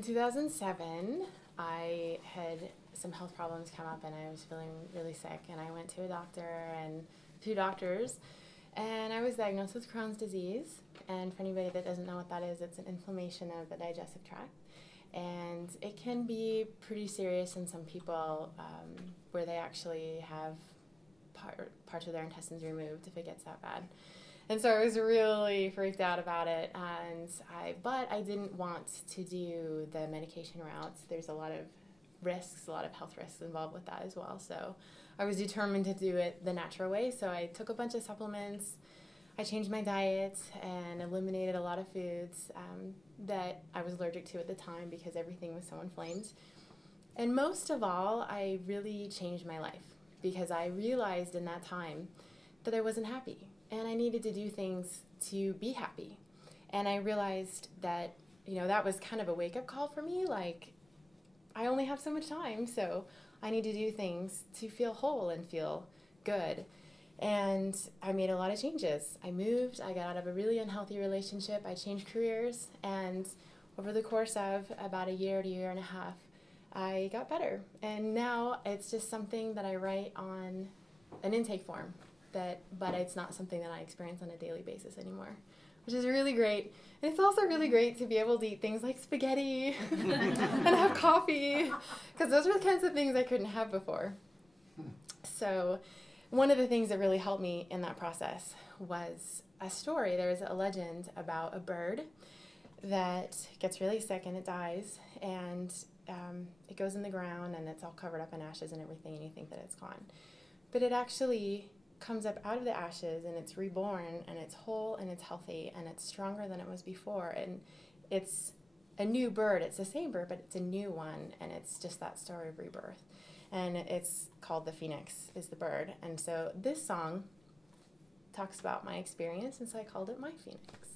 In 2007, I had some health problems come up and I was feeling really sick, and I went to a doctor and two doctors, and I was diagnosed with Crohn's disease. And for anybody that doesn't know what that is, it's an inflammation of the digestive tract, and it can be pretty serious in some people, where they actually have parts of their intestines removed if it gets that bad. And so I was really freaked out about it, but I didn't want to do the medication routes. There's a lot of risks, a lot of health risks involved with that as well. So I was determined to do it the natural way. So I took a bunch of supplements. I changed my diet and eliminated a lot of foods that I was allergic to at the time because everything was so inflamed. And most of all, I really changed my life because I realized in that time that I wasn't happy and I needed to do things to be happy. And I realized that, that was kind of a wake-up call for me. Like, I only have so much time, so I need to do things to feel whole and feel good. And I made a lot of changes. I moved, I got out of a really unhealthy relationship, I changed careers, and over the course of about a year to year and a half, I got better. And now it's just something that I write on an intake form, but it's not something that I experience on a daily basis anymore, which is really great. And it's also really great to be able to eat things like spaghetti and have coffee, because those are the kinds of things I couldn't have before. So one of the things that really helped me in that process was a story. There's a legend about a bird that gets really sick and it dies, and it goes in the ground and it's all covered up in ashes and everything, and you think that it's gone. But it actually comes up out of the ashes and it's reborn and it's whole and it's healthy and it's stronger than it was before, and it's a new bird. It's the same bird, but it's a new one, and it's just that story of rebirth. And it's called The Phoenix is the bird. And so this song talks about my experience, and so I called it My Phoenix.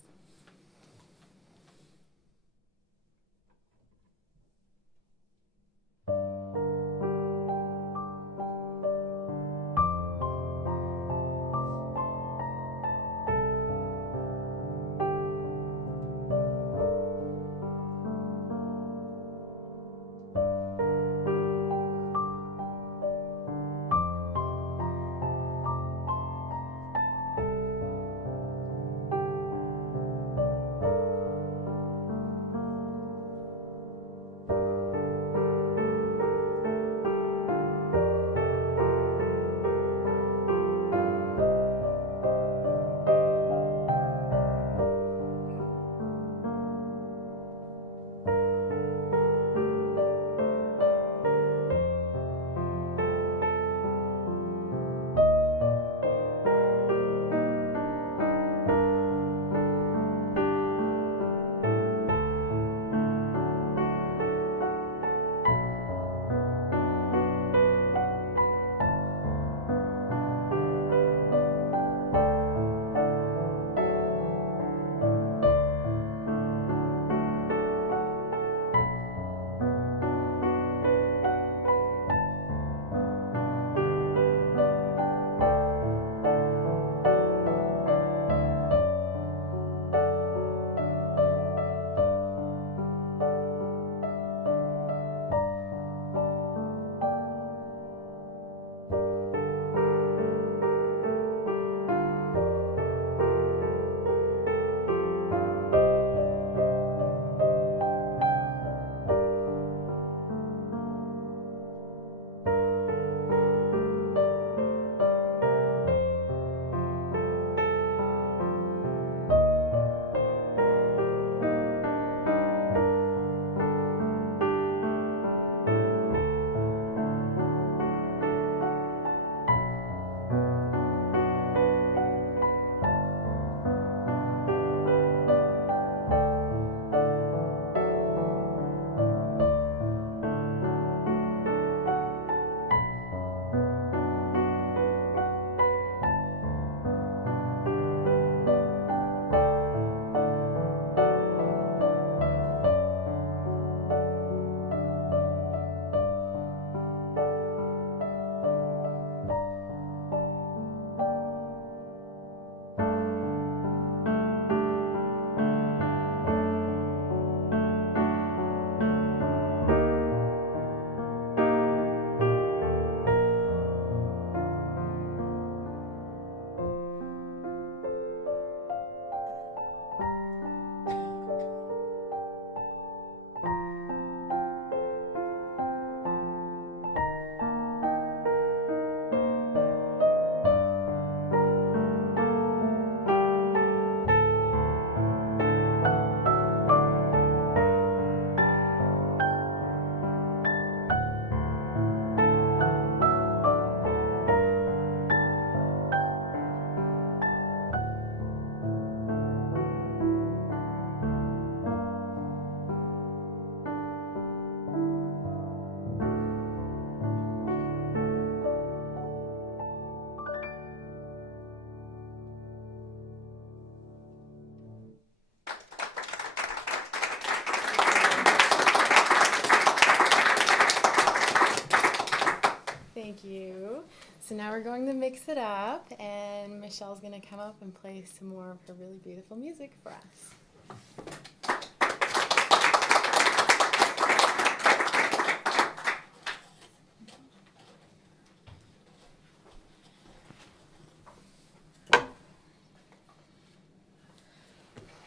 mix it up, and Michelle's going to come up and play some more of her really beautiful music for us.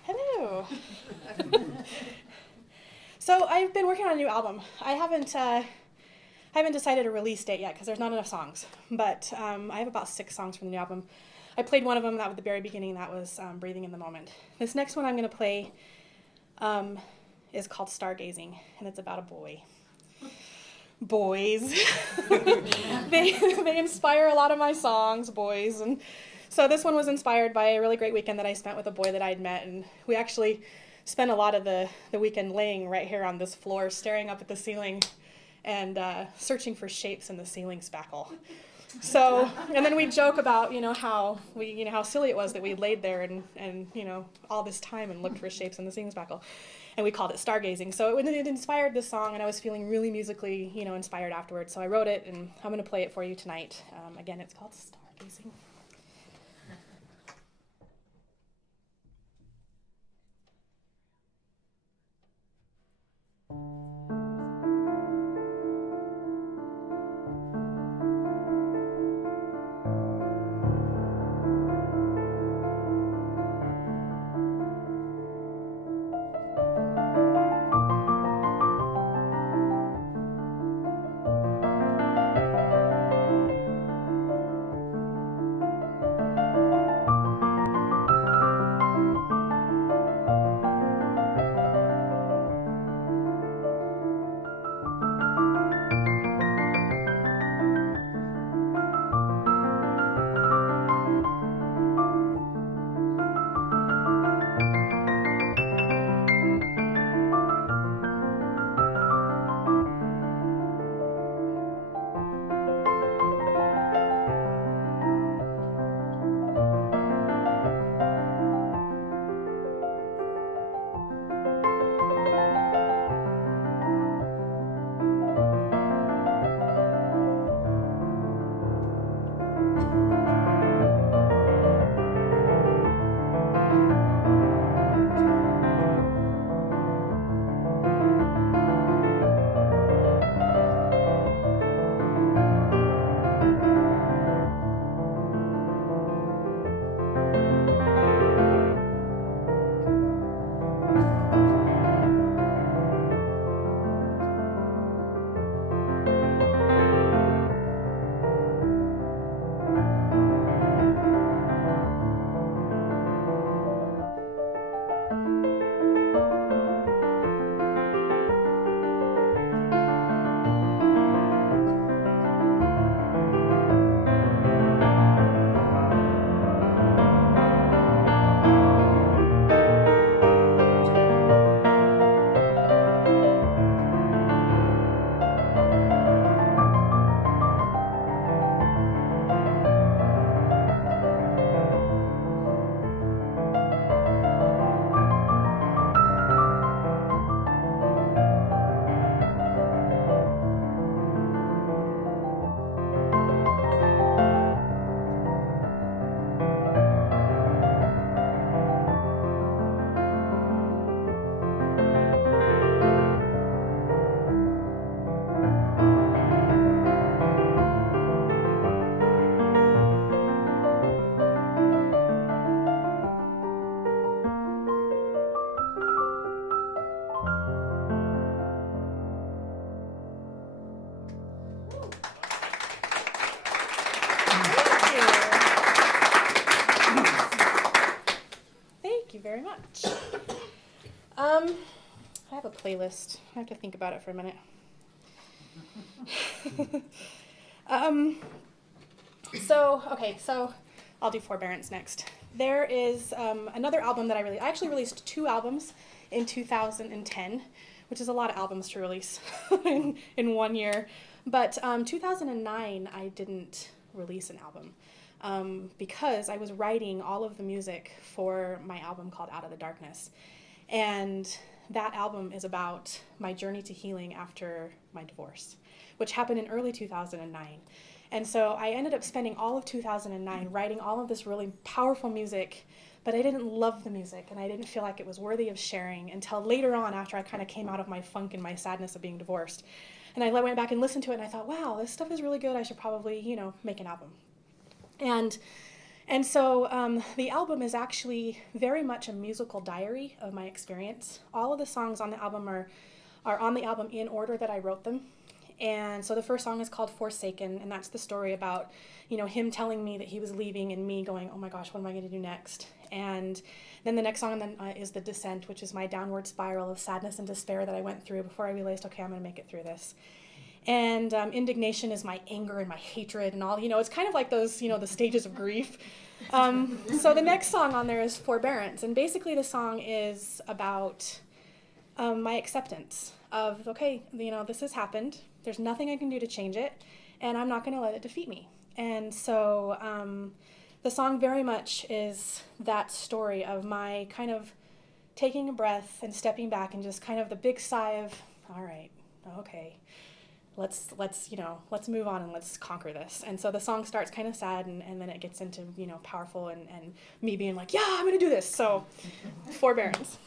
Hello. So I've been working on a new album. I haven't decided a release date yet because there's not enough songs, but I have about 6 songs from the new album. I played one of them, that was the very beginning, that was Breathing in the Moment. This next one I'm going to play is called Stargazing, and it's about a boy. Boys. they inspire a lot of my songs, boys. And so this one was inspired by a really great weekend that I spent with a boy that I'd met, and we actually spent a lot of the weekend laying right here on this floor, staring up at the ceiling and searching for shapes in the ceiling spackle. So, and then we joke about, how silly it was that we laid there and all this time and looked for shapes in the ceiling spackle. And we called it Stargazing. So it inspired this song, and I was feeling really musically, inspired afterwards. So I wrote it, and I'm going to play it for you tonight. Again, it's called Stargazing. Very much. I have a playlist. I have to think about it for a minute. So I'll do Forbearance next. There is another album that I actually released 2 albums in 2010, which is a lot of albums to release in 1 year. But 2009, I didn't release an album. Because I was writing all of the music for my album called Out of the Darkness. And that album is about my journey to healing after my divorce, which happened in early 2009. And so I ended up spending all of 2009 writing all of this really powerful music, but I didn't love the music, and I didn't feel like it was worthy of sharing until later on, after I kind of came out of my funk and my sadness of being divorced. And I went back and listened to it, and I thought, wow, this stuff is really good. I should probably, make an album. And so the album is actually very much a musical diary of my experience. All of the songs on the album are on the album in order that I wrote them. And so the first song is called Forsaken, and that's the story about, him telling me that he was leaving and me going, oh my gosh, what am I going to do next? And then the next song is The Descent, which is my downward spiral of sadness and despair that I went through before I realized, okay, I'm going to make it through this. And Indignation is my anger and my hatred and all, it's kind of like those, the stages of grief. So the next song on there is Forbearance, and basically the song is about my acceptance of, okay, this has happened. There's nothing I can do to change it, and I'm not going to let it defeat me. And so the song very much is that story of my kind of taking a breath and stepping back and just kind of the big sigh of, all right, okay, let's move on and let's conquer this. And so the song starts kind of sad, and then it gets into, powerful and me being like, yeah, I'm going to do this. So Forbearance.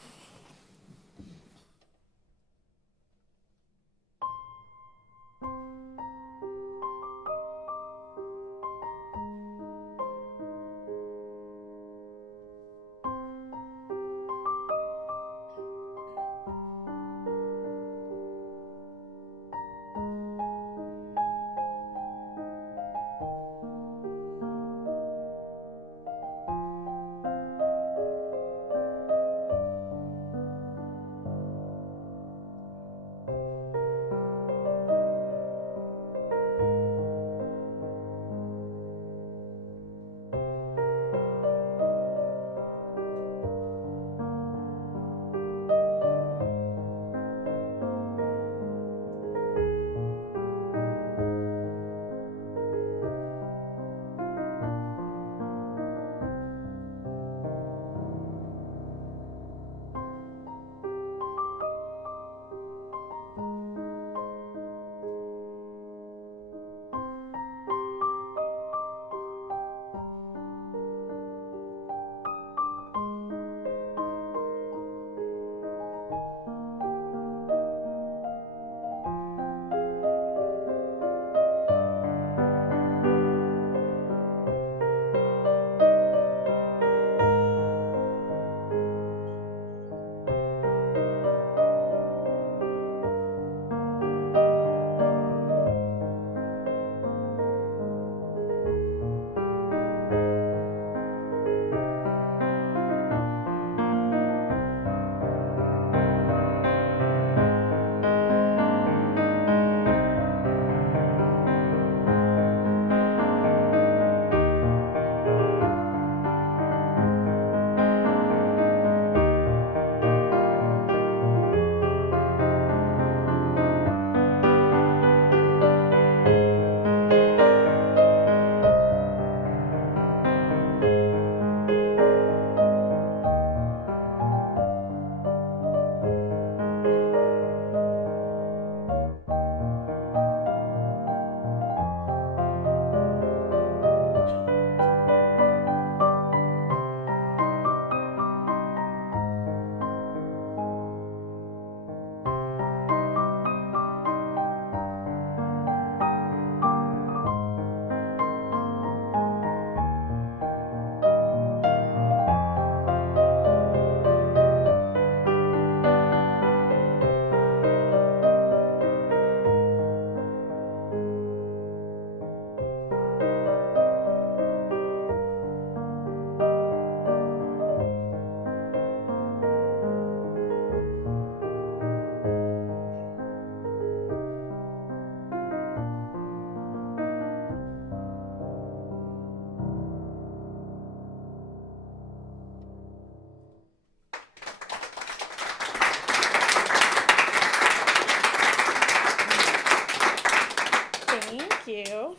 you.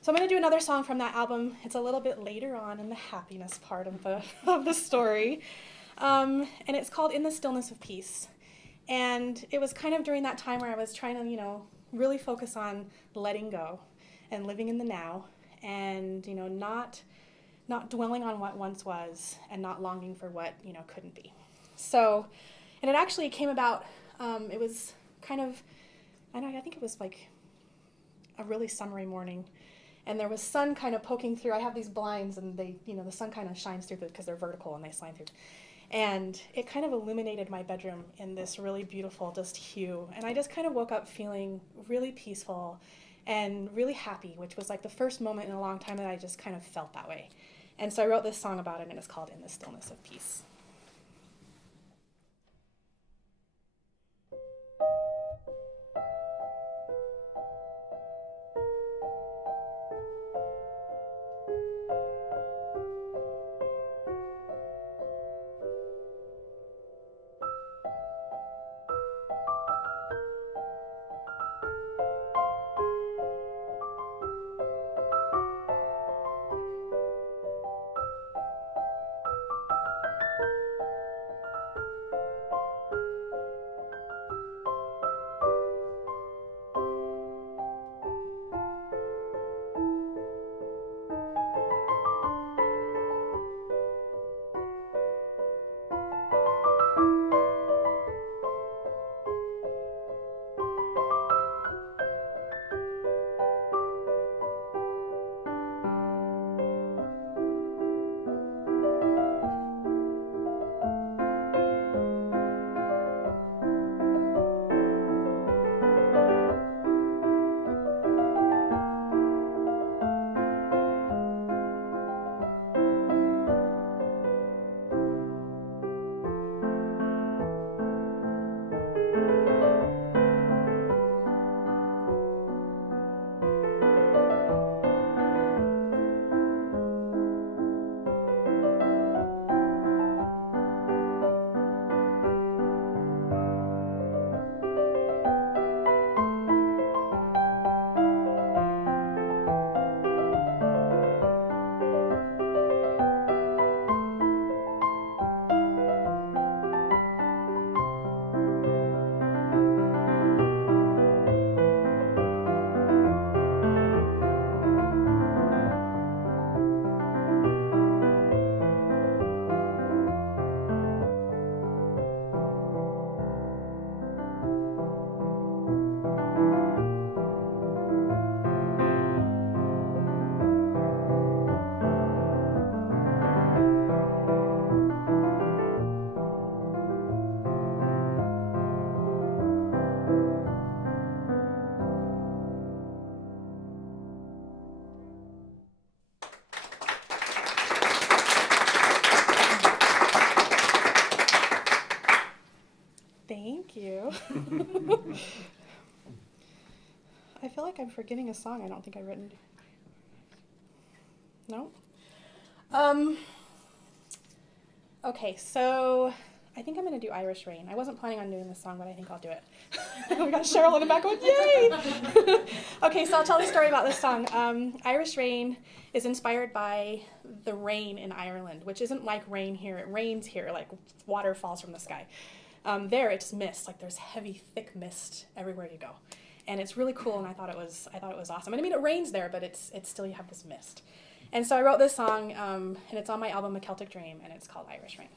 So I'm going to do another song from that album. It's a little bit later on in the happiness part of the story. And it's called In the Stillness of Peace. And it was kind of during that time where I was trying to, really focus on letting go and living in the now, and not dwelling on what once was and not longing for what couldn't be. So, and it actually came about. It was kind of, I think it was like a really summery morning, and there was sun kind of poking through. I have these blinds, and they, the sun kind of shines through because they're vertical and they shine through. And it kind of illuminated my bedroom in this really beautiful just hue. And I just kind of woke up feeling really peaceful and really happy, which was like the first moment in a long time that I just kind of felt that way. And so I wrote this song about it, and it's called In the Stillness of Peace. Thank you. I feel like I'm forgetting a song I don't think I've written. No? Okay, so I think I'm going to do Irish Rain. I wasn't planning on doing this song, but I think I'll do it. We got Cheryl in the back going, yay! Okay, so I'll tell the story about this song. Irish Rain is inspired by the rain in Ireland, which isn't like rain here. It rains here, like water falls from the sky. There, it's mist. Like there's heavy, thick mist everywhere you go, and it's really cool. And I thought it was awesome. And I mean, it rains there, but it's still you have this mist. And so I wrote this song, and it's on my album A Celtic Dream, and it's called Irish Rain.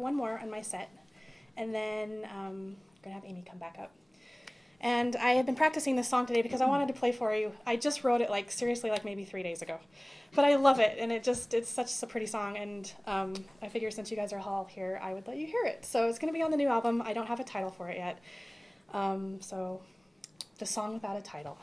have one more on my set, and then I'm going to have Amy come back up. And I have been practicing this song today because I wanted to play for you. I just wrote it seriously maybe 3 days ago. But I love it, and it's such a pretty song, and I figure since you guys are all here, I would let you hear it. So it's going to be on the new album. I don't have a title for it yet. So the song without a title.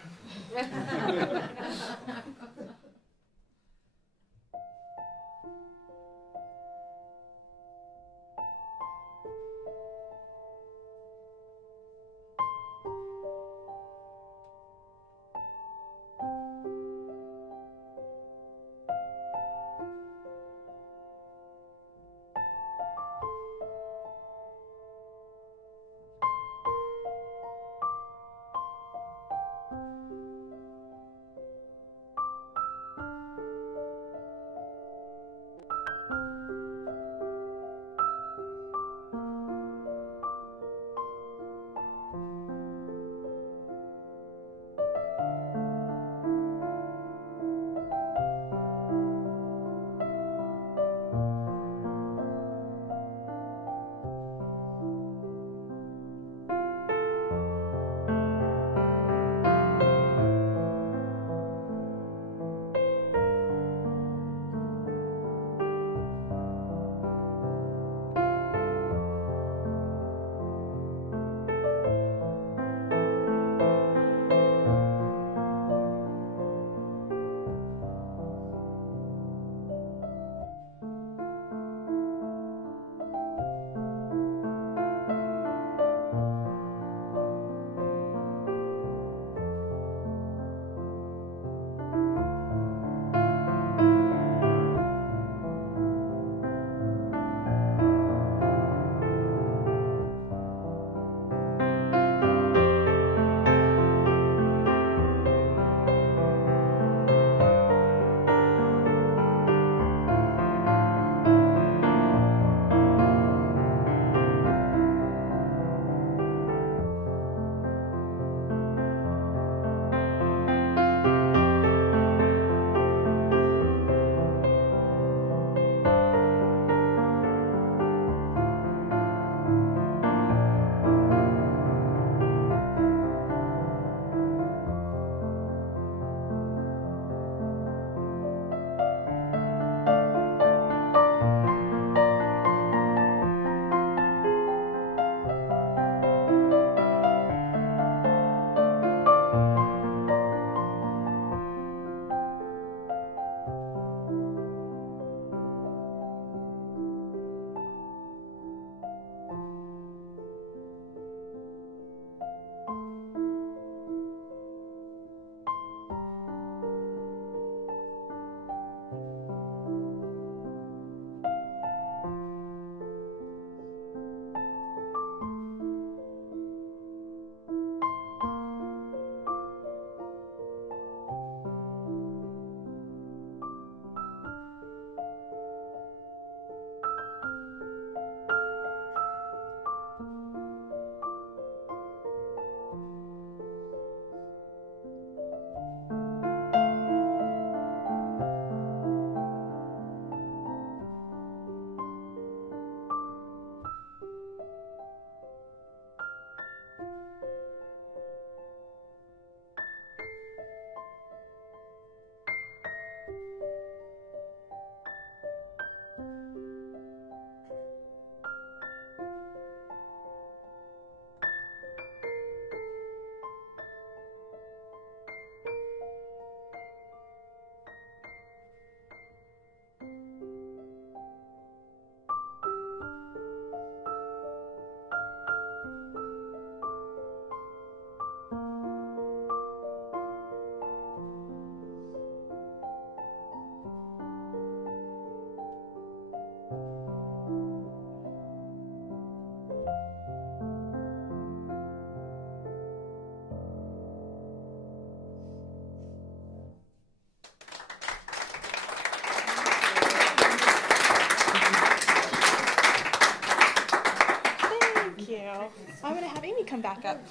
I'm going to have Amy come back up.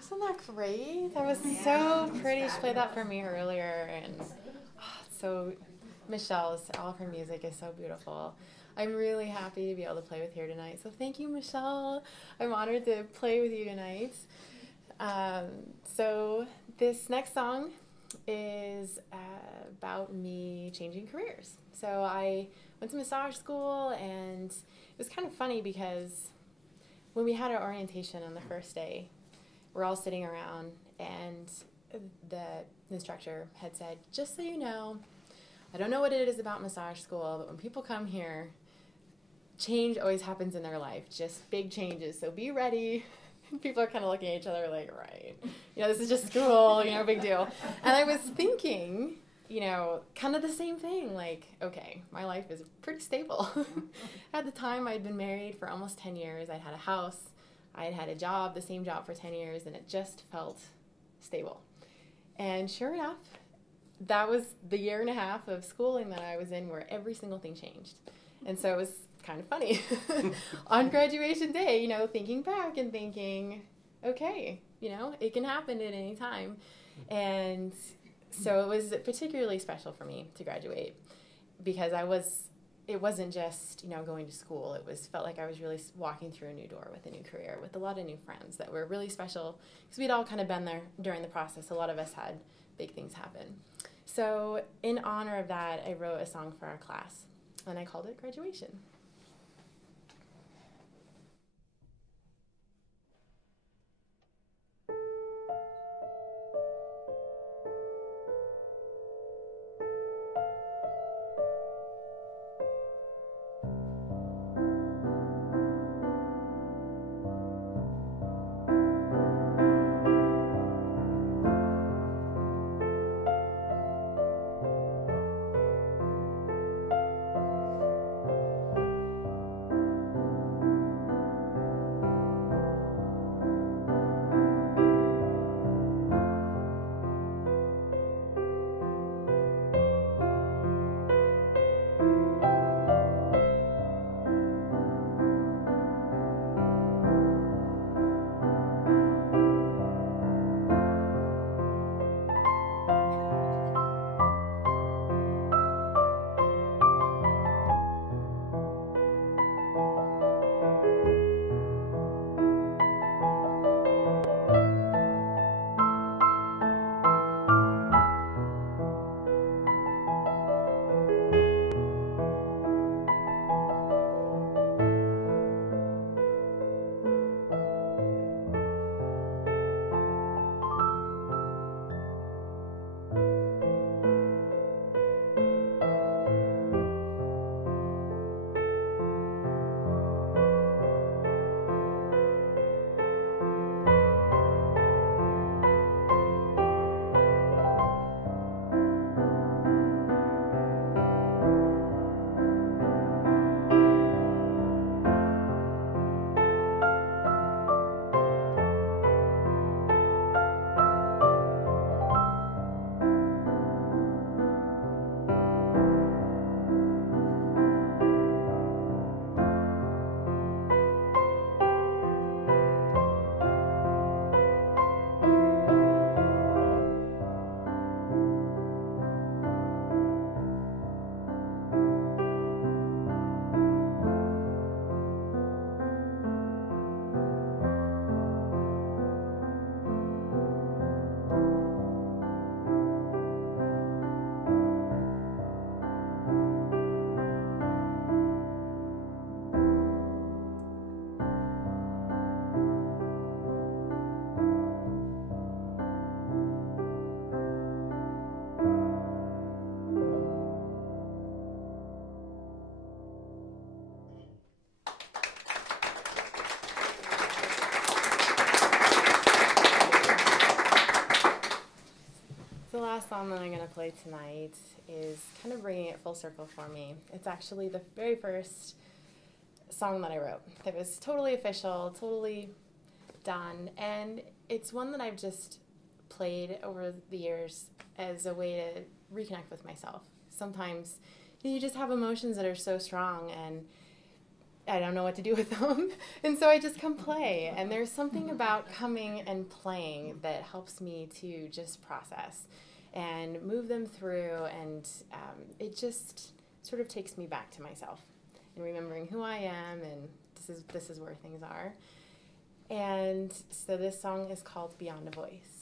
Isn't that great. That was so pretty. She played that for me earlier, and so Michelle's, all of her music is so beautiful. I'm really happy to be able to play with here tonight. So thank you, Michelle. I'm honored to play with you tonight. So this next song is about me changing careers. So I went to massage school, and it was kind of funny because when we had our orientation on the first day, we're all sitting around, and the instructor had said, just so you know, I don't know what it is about massage school, but when people come here, change always happens in their life, just big changes, so be ready. People are kind of looking at each other like, right, this is just school, big deal. And I was thinking, kind of the same thing, like, okay, my life is pretty stable. At the time, I'd been married for almost 10 years. I'd had a house. I had had a job, the same job for 10 years, and it just felt stable. And sure enough, that was the year and a half of schooling that I was in where every single thing changed. And so it was kind of funny. On graduation day, thinking back and thinking, okay, it can happen at any time. And so it was particularly special for me to graduate because it wasn't just, going to school. It felt like I was really walking through a new door with a new career, with a lot of new friends that were really special because we'd all kind of been there during the process. A lot of us had big things happen. So in honor of that, I wrote a song for our class, and I called it Graduation. The last song that I'm going to play tonight is kind of bringing it full circle for me. It's actually the very first song that I wrote. It was totally official, totally done, and it's one that I've just played over the years as a way to reconnect with myself. Sometimes you just have emotions that are so strong, and I don't know what to do with them. And so I just come play. And there's something about coming and playing that helps me to just process and move them through. And it just sort of takes me back to myself and remembering who I am, and this is where things are. And so this song is called Beyond a Voice.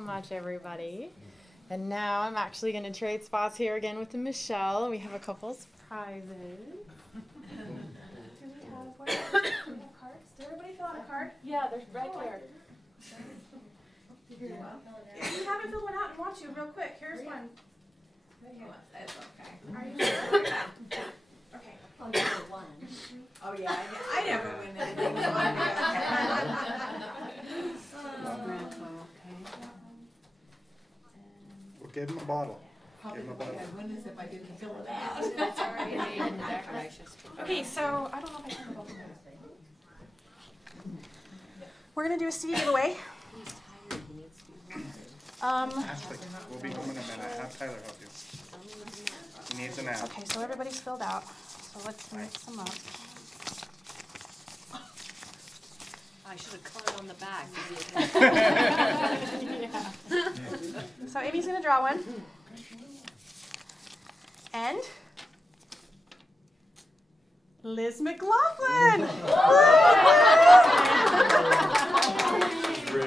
much, everybody. And now I'm actually going to trade spots here again with Michelle. We have a couple surprises. Do we have cards? Did everybody fill out a card? Yeah, they're right there. If you haven't filled one out and want to, real quick, here's one. It's okay. Are you sure? Okay. I'll give it one. Oh yeah, I never win anything. We'll give him a bottle. Give him a bottle. I'd win this if I didn't fill it out. That's all right. Okay, so I don't know if I can go. We're gonna do a CD giveaway. Ashley, we'll be home in a minute. Have Tyler help you. He needs a nap. Okay, so everybody's filled out. So let's mix them up. I should have colored on the back. So Amy's gonna draw one. And Liz McLaughlin.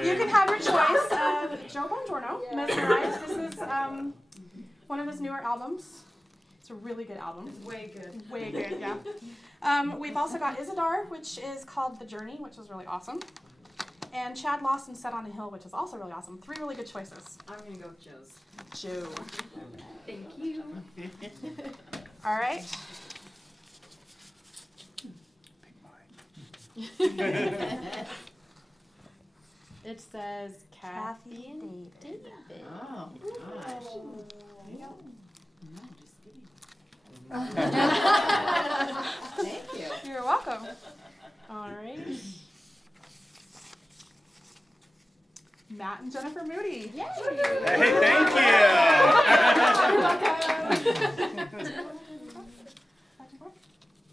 You can have your choice of Joe Bongiorno, Mesmerized. This is one of his newer albums. It's a really good album. Way good. Way good, yeah. We've also got Isadar, which is called The Journey, which is really awesome. And Chad Lawson, Set on a Hill, which is also really awesome. 3 really good choices. I'm going to go with Joe's. Joe. Thank you. All right. It says Kathy and David. Oh, gosh. Oh. Thank you. You're welcome. All right. Matt and Jennifer Moody. Yay! Hey, thank you.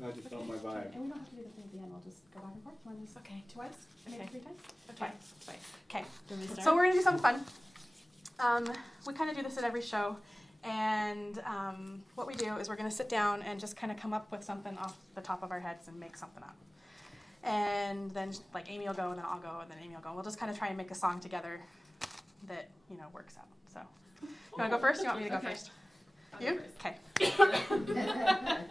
I just felt my vibe. And we don't have to do the thing at the end. We'll just go back and forth. You want to just twice? Maybe Okay. 3 times? Okay. Twice. Okay. Do we start? So we're going to do something fun. We kind of do this at every show. And what we do is we're going to sit down and just kind of come up with something off the top of our heads and make something up. And then like Amy will go, and then I'll go, and then Amy will go. We'll just kind of try and make a song together that, works out. So you want to go first? You want me to go first? You? Okay. Okay.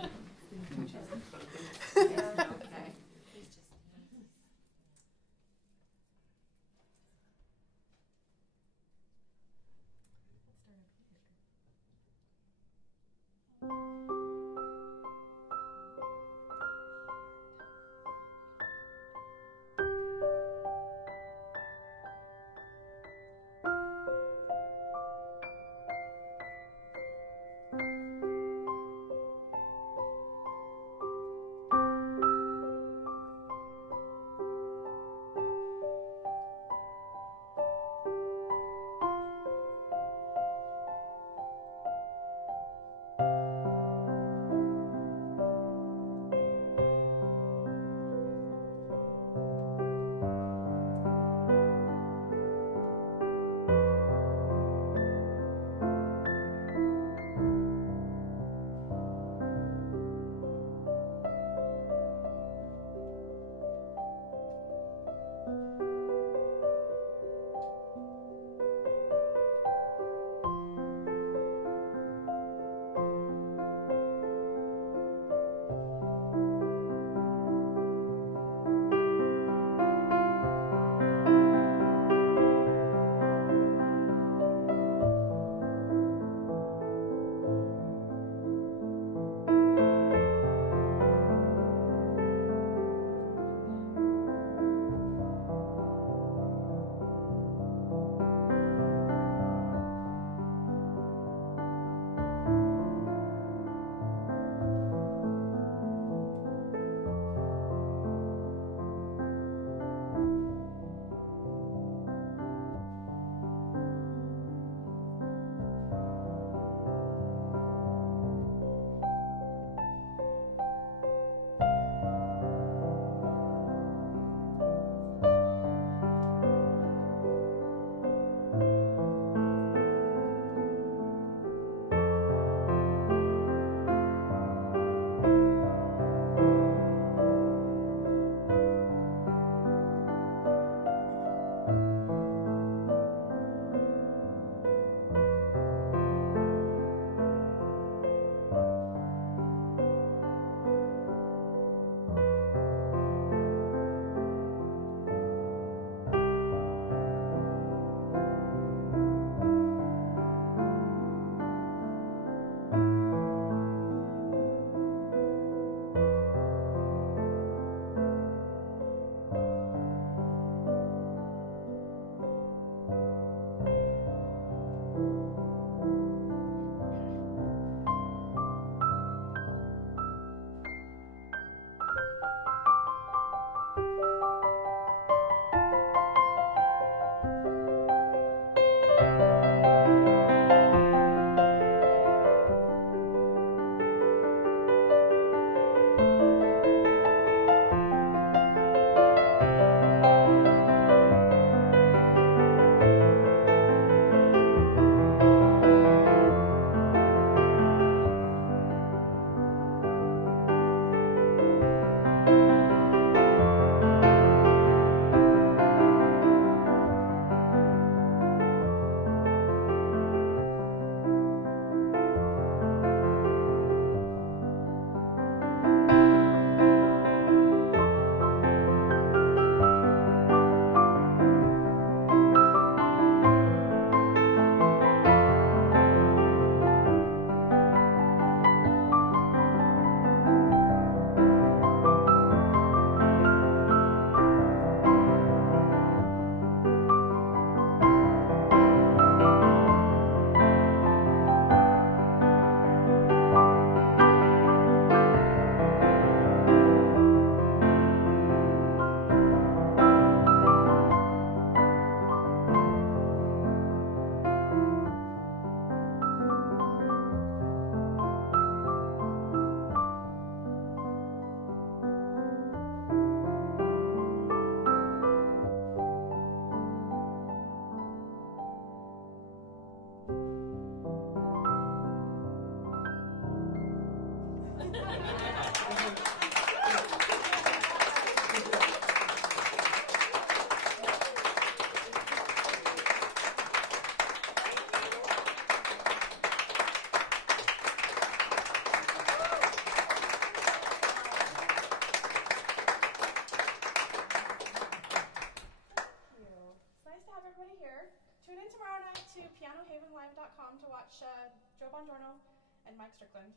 Joe Bongiorno and Mike Strickland.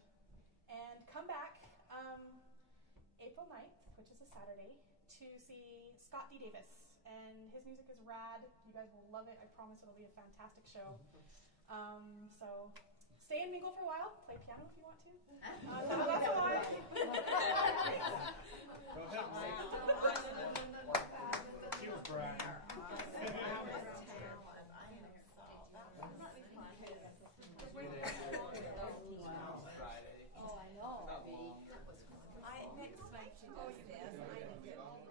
And come back April 9th, which is a Saturday, to see Scott D. Davis. And his music is rad. You guys will love it. I promise it'll be a fantastic show. So stay and mingle for a while. Play piano if you want to. That's Go ahead. She was Brian. Oh, I know. Next week she does this.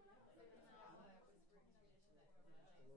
I did it.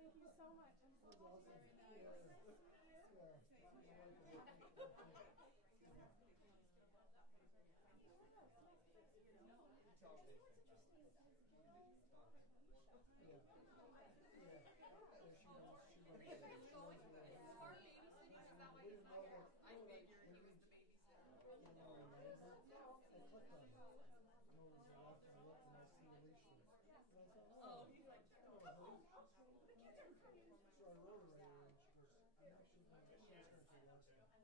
Thank you so much. I'm so Oh, he's like, so I wrote her right and she goes, I'm actually going to she's going to Alaska.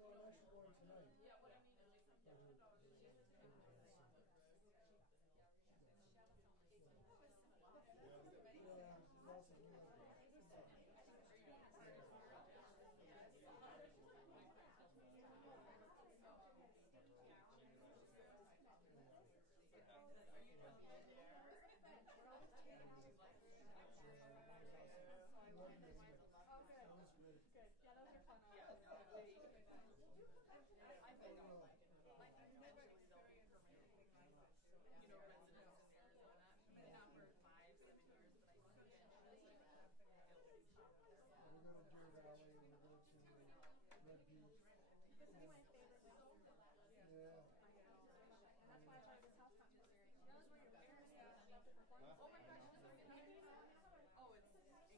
Well, I'm actually going tonight. Yeah, what I mean is like good. Yeah, those are fun. Yeah, I've been going like eventually they'll be permanent, you know, residents in Arizona. Maybe not for 5-7 years, but I think eventually it'll be tough. We're going to Deer Valley, we're going to Red Butte. This is my favorite place. Yeah. And that's why I tried this house concert series. Those were your parents that love to perform. Oh my gosh, oh, it's incredible.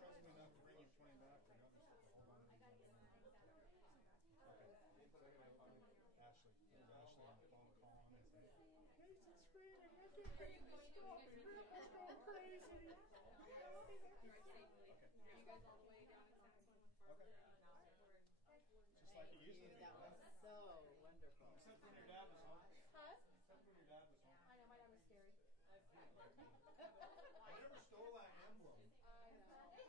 Trust me enough to bring you 20 back. Hold on. Ashley. There's Ashley on the phone calling and saying, hey, it's great. I have to. Are you going to guys all the way down except for Okay. Just like you used to be. That was so wonderful. Except when your dad was home. Huh? Except when your dad was home. I know, my dad was scary. I never stole that emblem. I know.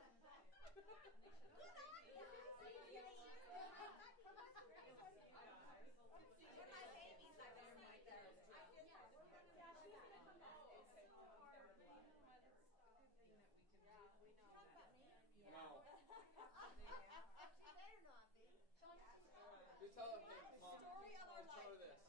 No. You tell her, Mom, show her this.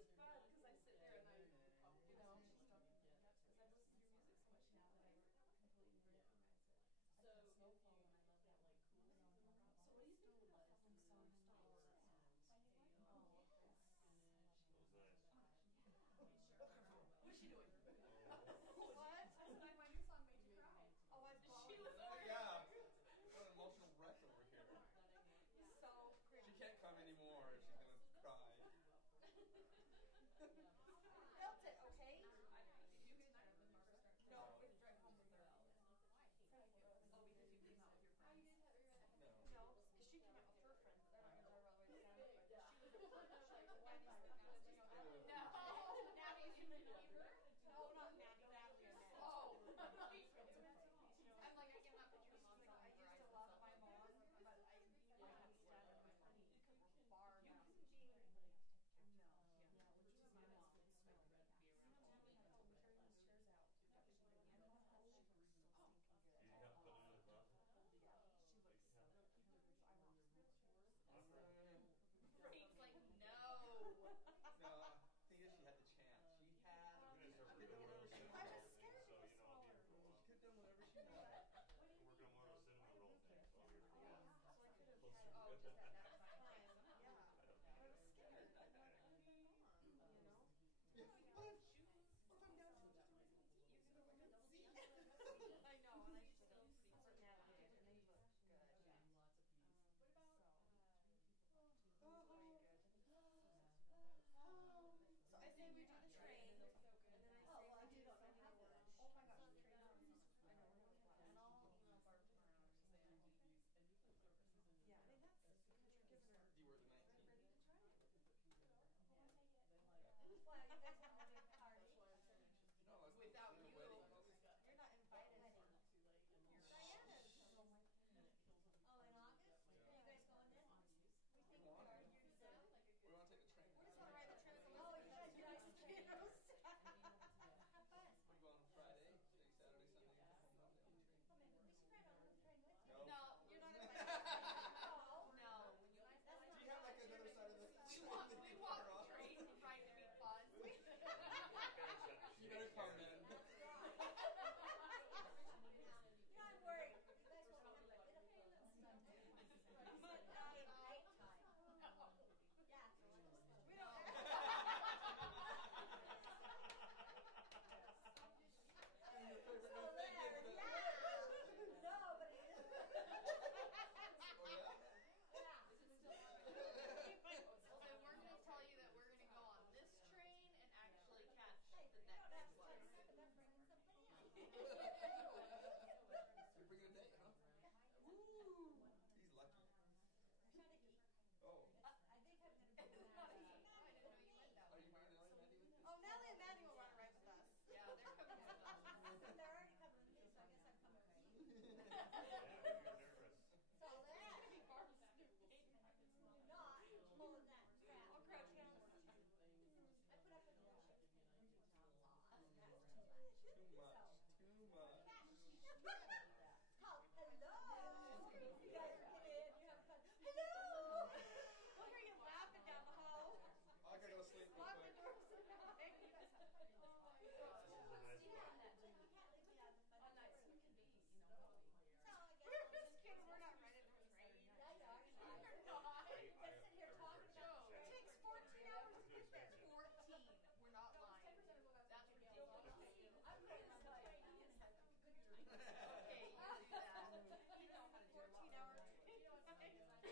was fun because I sit there and I, you know, because I listen to your music so much now that I completely recognize it. So Snowfall, and I love that like cool season. So what do you think about that one song, Star Wars? Oh, what's she doing? What? I said my new song made you cry. Oh, I bawling. She was Yeah. What an emotional wreck over here. So pretty. She can't come anymore. She's gonna cry. Felt it, okay? You can no, we're gonna drive home with her. Oh, because you came out with your friends. No, because she came out with her friends, but they're not gonna talk about the way it sounded. She was no, Natalie, you didn't neighbor? No, not Natalie. Natalie. Oh, I'm like, I cannot picture your mom. I used to love my mom, but I can't stand my mom because we're far now. No, yeah, which is my mom. Chairs out. Do you have banana coffee? She looks so cute. So I want pictures. Frank's like, no. No, thing is, she had the chance. She had. I'm gonna start She could working do on whatever she cinnamon wanted. rolls next, so you know I'll be here for a while. She could have done whatever she wanted. I'm working on one of those cinnamon roll things while you're for a while. So I could have Closer. had Oh, just at that time. yeah. I don't I need was it. scared. I'm like, I'm gone, you know? Yeah. What if I'm down to just You can go like a double C. I know, and I just don't see for navigate, and they look good. What about so I say we do the train, and then I say we do Sunday lunch. Oh my gosh, the train. I know, we're really glad. And I'll email Barb tomorrow and say I need these. Yeah, I mean that's because you're giving her. You were the 19th. Ready to try it. Well, you guys have a big party. No, it's Without the you. wedding. You're not invited. Diana's. Oh, in August? Yeah. Are you guys going then? We think want are. to. You're just out? We want to take the train. We're just gonna ride the train. Oh, you guys are nice potatoes. Have fun. We go on Friday, Saturday, Sunday. Oh, maybe we should ride on the train with you. No. No, You're not invited. invited. No. Do you have like another side of the train? We walk the train and ride to be fun. You better come then. Not worried. You guys won't remember. It'll be a little Sunday. But nighttime. Yeah. We don't. So there, yeah. Nobody. Oh yeah? Yeah. So we're going to tell you that we're going to go on this train and actually catch Hey, the you don't have next to one. take a second. I'm bringing somebody else. You're bringing a date, huh? Woo! He's lucky. I'm trying to eat. Oh. I think I'm going to bring that. Are you bringing Ellie and Maddie with you? Oh, Natalie and Maddie will run right with us. Yeah, they're coming with us. They're already coming with me, so I guess I'm coming with you. Yeah, you're nervous. So there. Do not pull that crap. Oh, crouch down. I put up with the bullshit. Too much. Too much. Call hello. You guys are getting in. You have fun. Hello. We'll hear you laughing down the hall. I gotta go sleep real Lock the quick. doors and everything. This is a nice Yeah, spot. you can't leave me on the fun. Oh, nice. We can be, So I guess We're just kidding. We're not riding the train. yeah, you are. We're not. You guys sit here talking about the It train. takes 14 hours to It's too get there. expensive. 14. We're not lying. That's ridiculous. I'm going to tell you, you can have a good drink. Okay, you do that. You know how to do 14 hours.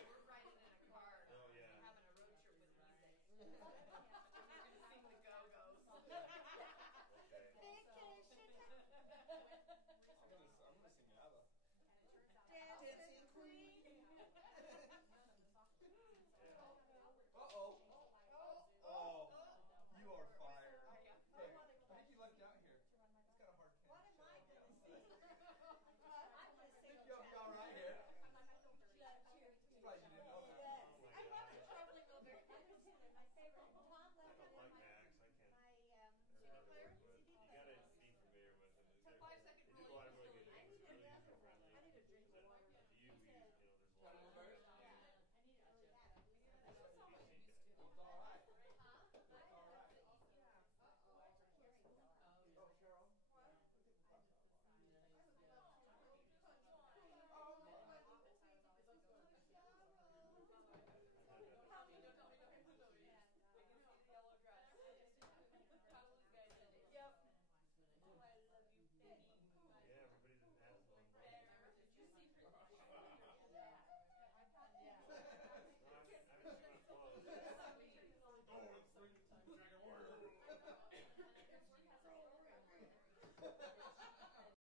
We're riding in a car. Oh, yeah. Having a road trip with music.